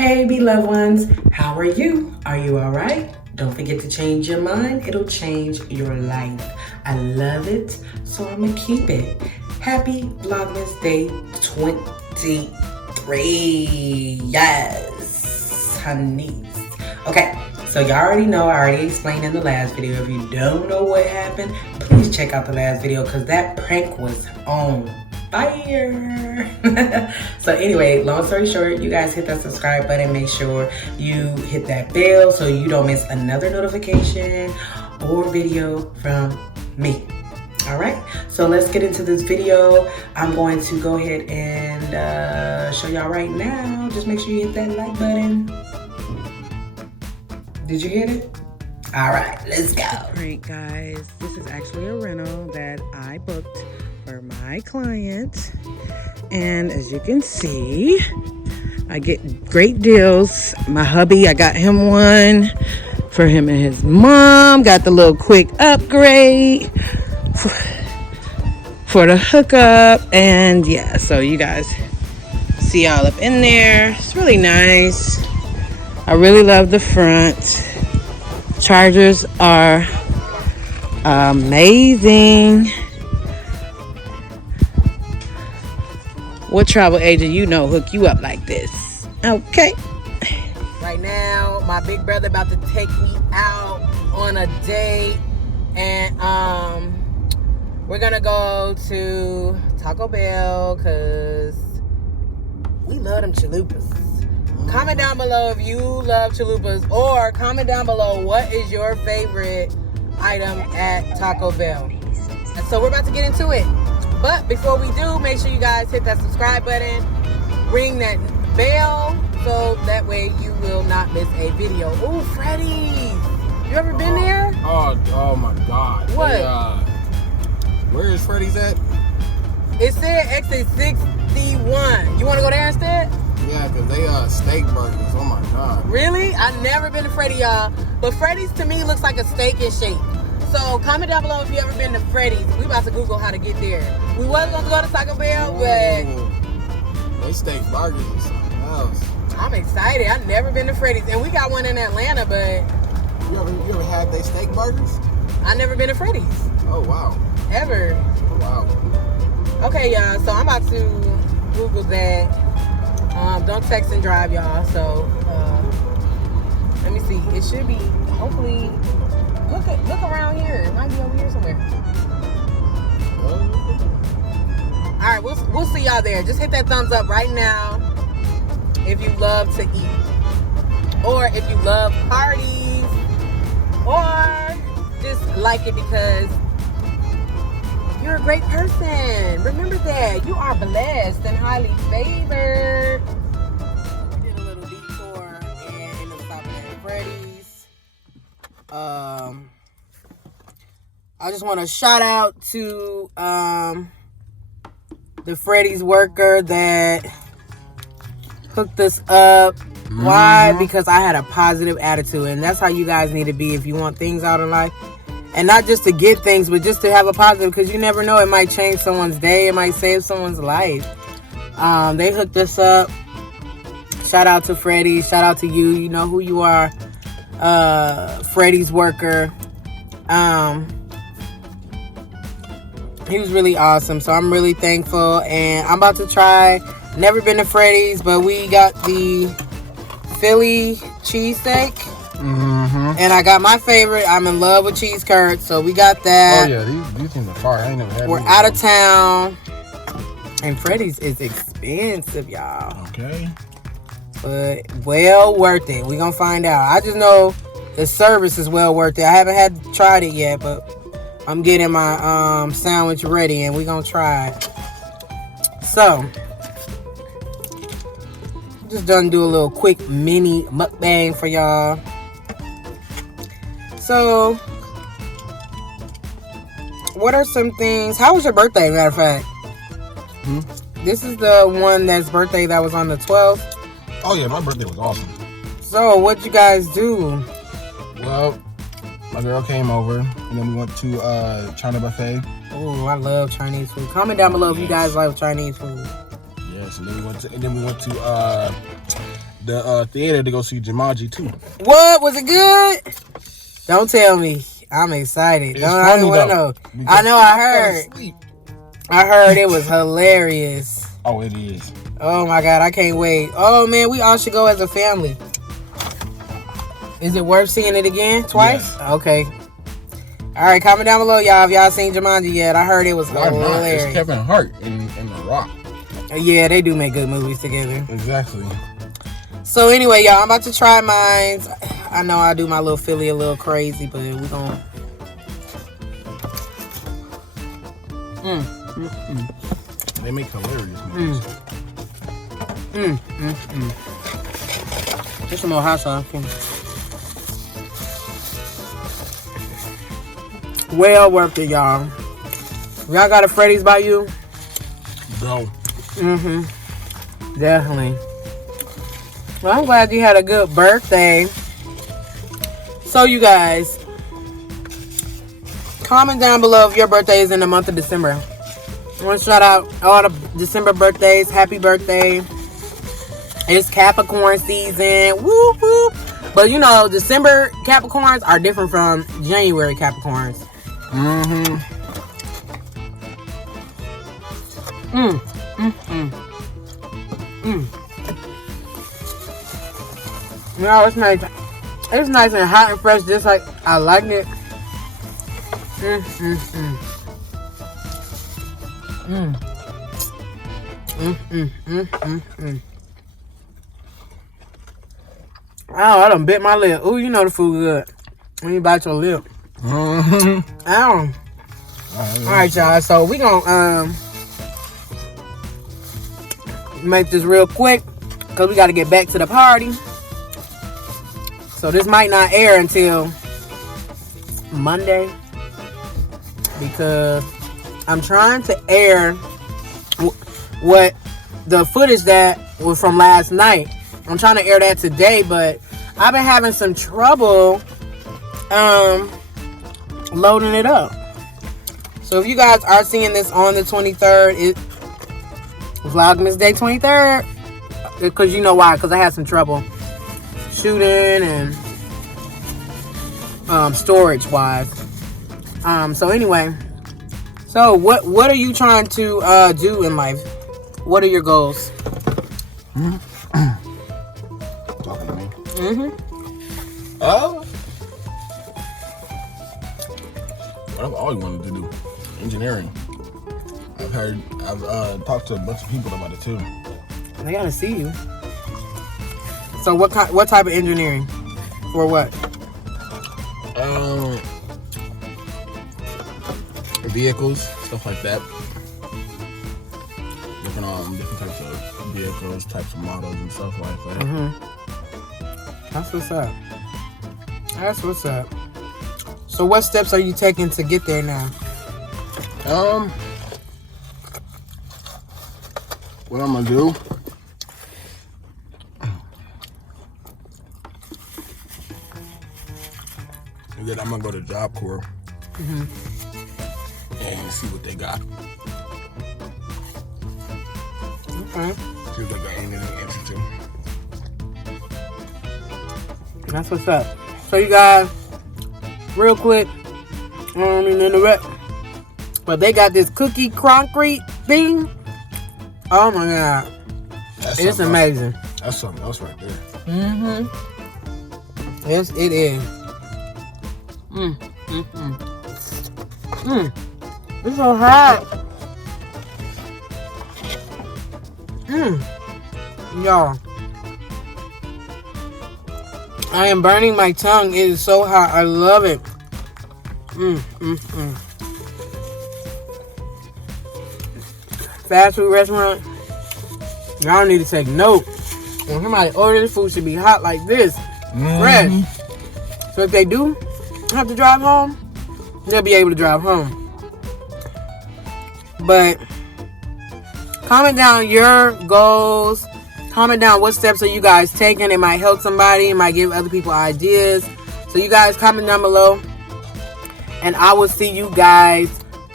Hey beloved ones, how are you? Are you all right? Don't forget to change your mind. It'll change your life. I love it, so I'm gonna keep it. Happy Vlogmas Day 23. Yes, honeys. Okay, so y'all already know, I already explained in the last video. If you don't know what happened, please check out the last video because that prank was on fire. So anyway, long story short, you guys hit that subscribe button. Make sure you hit that bell so you don't miss another notification or video from me. All right, so let's get into this video. I'm going to go ahead and show y'all right now. Just make sure you hit that like button. Did you hit it? All right, let's go. All right, guys, this is actually a rental that I booked for my client, and as you can see, I get great deals. My hubby, I got him one for him and his mom. Got the little quick upgrade for the hookup, and yeah, so you guys see all up in there. It's really nice. I really love the front. Chargers are amazing. What travel agent you know hook you up like this? Okay. Right now, my big brother about to take me out on a date, and we're gonna go to Taco Bell because we love them chalupas. Comment down below if you love chalupas, or comment down below what is your favorite item at Taco Bell. And so we're about to get into it. But before we do, make sure you guys hit that subscribe button, ring that bell, so that way you will not miss a video. Ooh, Freddys! You ever been there? Oh my God. What? Where is Freddys at? It said exit 61. You want to go there instead? Yeah, because they steak burgers. Oh my God. Really? I've never been to Freddys, y'all. But Freddys to me looks like a steak in shape. So comment down below if you ever been to Freddys. We about to Google how to get there. We wasn't gonna go to Taco Bell, but they steak burgers or something else. I'm excited. I've never been to Freddys, and we got one in Atlanta, but you ever had they steak burgers? I never been to Freddys. Oh wow. Ever. Oh, wow. Okay, y'all. So I'm about to Google that. Don't text and drive, y'all. So let me see. It should be hopefully. Look around here. It might be over here somewhere. All right, we'll see y'all there. Just hit that thumbs up right now if you love to eat, or if you love parties, or just like it because you're a great person. Remember that you are blessed and highly favored. We did a little detour and ended up stopping at Freddys. I just want to shout out to the Freddys worker that hooked us up. Mm-hmm. Why? Because I had a positive attitude, and that's how you guys need to be if you want things out in life. And not just to get things, but just to have a positive, because you never know, it might change someone's day, it might save someone's life. They hooked us up. Shout out to Freddys. Shout out to you. You know who you are. Freddys worker. He was really awesome, so I'm really thankful, and I'm about to try. Never been to Freddys, but we got the Philly cheesesteak, and I got my favorite. I'm in love with cheese curds, so we got that. Oh yeah, these things are fire. I ain't never had. We're out of town, and Freddys is expensive, y'all. Okay, but well worth it. We gonna find out. I just know the service is well worth it. I haven't tried it yet, but I'm getting my sandwich ready, and we're gonna try it. So just done do a little quick mini mukbang for y'all. So what are some things? How was your birthday, matter of fact? This is the one that's birthday that was on the 12th. Oh yeah, my birthday was awesome. So what'd you guys do? Well, my girl came over, and then we went to China buffet. Oh, I love Chinese food. Comment down below if you guys like Chinese food. Yes, and then we went to the theater to go see Jumanji 2. What? Was it good? Don't tell me. I'm excited. It's I funny, don't want to though, know. because I know. I heard. fell asleep. I heard it was hilarious. Oh, it is. Oh my God, I can't wait. Oh man, we all should go as a family. Is it worth seeing it again? Twice? Yes. Okay. All right, comment down below, y'all, if y'all seen Jumanji yet. I heard it was Why not? hilarious. It's Kevin Hart and The Rock. Yeah, they do make good movies together. Exactly. So anyway, y'all, I'm about to try mine. I know I do my little Philly a little crazy, but we're going to... They make hilarious movies. Just some more hot sauce. Well worth it, y'all. Y'all got a Freddys by you? Go. Definitely. Well, I'm glad you had a good birthday. So, you guys, comment down below if your birthday is in the month of December. I want to shout out all the December birthdays. Happy birthday. It's Capricorn season. Woo woo. But, you know, December Capricorns are different from January Capricorns. No, it's nice. It's nice and hot and fresh, just like I like it. Oh, I done bit my lip. Ooh, you know the food good when you bite your lip. Ow. Alright, y'all. So we gonna make this real quick because we gotta get back to the party. So this might not air until Monday because I'm trying to air what the footage that was from last night. I'm trying to air that today, but I've been having some trouble loading it up. So if you guys are seeing this on the 23rd, it's Vlogmas Day 23rd. Because you know why? Because I had some trouble shooting and storage wise. So anyway, so what are you trying to do in life? What are your goals? Talking to me. What I've always wanted to do, engineering. I've talked to a bunch of people about it too. They gotta see you. So what type of engineering? For what? Vehicles, stuff like that. Looking on different types of vehicles, types of models and stuff like that. That's what's up. That's what's up. So what steps are you taking to get there now? What I'm gonna do is that I'm gonna go to Job Corps and see what they got. Okay. See if they got anything interesting. That's what's up. So you guys, real quick, I don't mean to interrupt, but they got this cookie concrete thing. Oh my God. It's amazing. That's something else right there. Yes, it is. It's so hot. Y'all. I am burning my tongue. It is so hot. I love it. Fast food restaurant. Y'all need to take note. When somebody orders, this food should be hot like this. Fresh. So if they do have to drive home, they'll be able to drive home. But comment down your goals. Comment down what steps are you guys taking. It might help somebody. It might give other people ideas. So you guys comment down below. And I will see you guys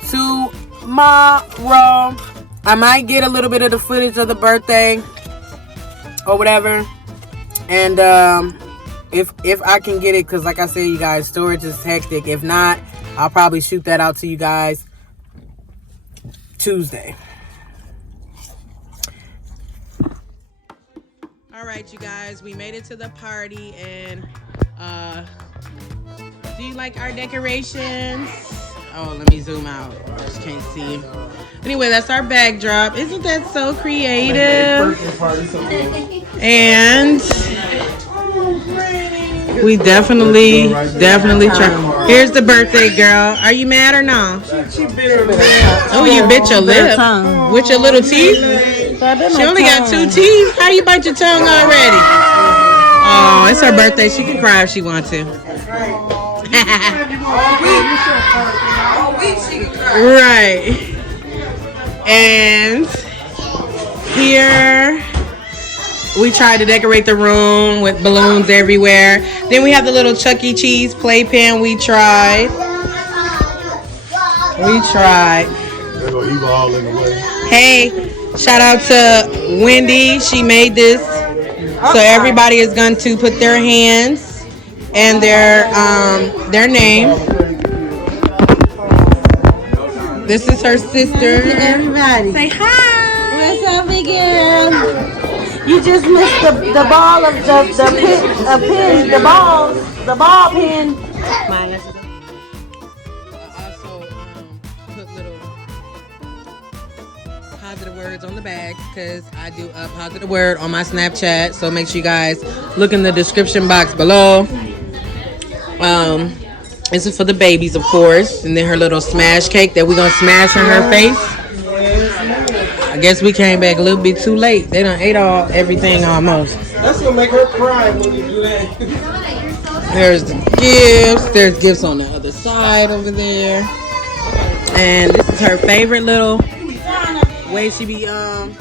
tomorrow. I might get a little bit of the footage of the birthday or whatever. And if I can get it, because like I said, you guys, storage is hectic. If not, I'll probably shoot that out to you guys Tuesday. All right, you guys, we made it to the party, and do you like our decorations? Oh, let me zoom out. I just can't see. Anyway, that's our backdrop. Isn't that so creative? And we definitely try. Here's the birthday girl. Are you mad or no? Oh, you bit your lip with your little teeth. She only got 2 teeth. How you bite your tongue already? Oh, it's her birthday. She can cry if she wants to. Right. And here we tried to decorate the room with balloons everywhere. Then we have the little Chuck E. Cheese playpen. We tried. Hey, shout out to Wendy. She made this. So everybody is going to put their hands and their name. This is her sister. Everybody. Say hi. What's up, big girl? You just missed the ball of the ball pin. Also put little positive words on the bag, because I do a positive word on my Snapchat. So make sure you guys look in the description box below. This is for the babies, of course. And then her little smash cake that we're going to smash in her face. I guess we came back a little bit too late. They done ate everything almost. That's going to make her cry when you do that. There's the gifts. There's gifts on the other side over there. And this is her favorite little way she be, and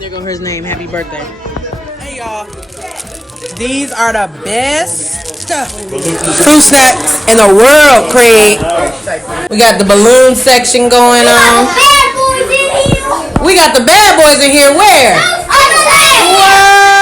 there goes her name. Happy birthday. Hey, y'all. These are the best fruit snacks in the world, Craig. We got the balloon section going on. We got the bad boys in here. Where? What?